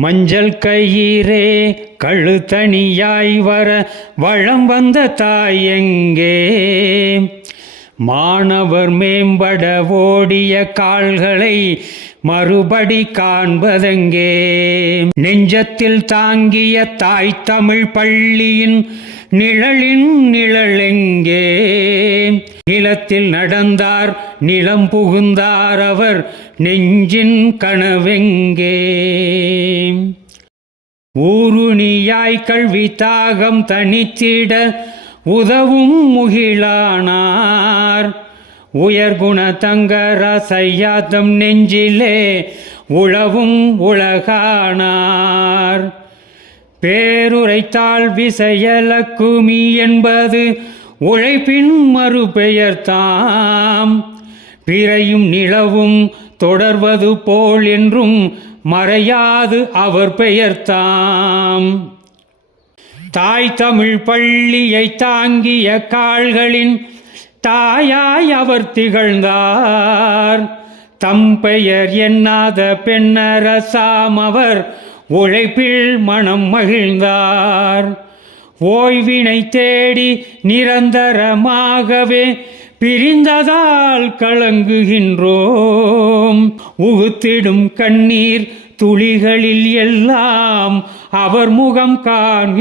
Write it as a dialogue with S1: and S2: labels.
S1: மஞ்சள் கயிறே கழுத்தணியாய் வர வளம் வந்த தாய் எங்கே? மாணவர் மேம்பட ஓடிய கால்களை மறுபடி காண்பதெங்கே? நெஞ்சத்தில் தாங்கிய தாய் தமிழ் பள்ளியின் நிழலின் நிழலெங்கே நிலத்தில் நடந்தார் நிலம் புகுந்தார் அவர். நெஞ்சின் கனவெங்கே? ஊருணியாய் கல்வி தாகம் தனித்திட உதவும் முகிலானார். உயர்குண தங்க ரசையாத்தம் நெஞ்சிலே உழவும் உலகானார். பேருரைத்தால் விசையலக்குமி என்பது உழைப்பின் மறுபெயர் தாம் பிறையும் நிலவும் தொடர்வது போல் என்றும் மறையாது அவர் பெயர்தாம் தாய் தமிழ் பள்ளியை தாங்கிய கால்களின் தாயாய் அவர் திகழ்ந்தார். தம் பெயர் எண்ணாத பெண்ணரசாம் அவர் உழைப்பில் மனம் மகிழ்ந்தார். ஓய்வினை தேடி நிரந்தரமாகவே பிரிந்ததால் கலங்குகின்றோம். உகுத்திடும் கண்ணீர் துளிகளில் எல்லாம் அவர் முகம் காண்கின்றோம்.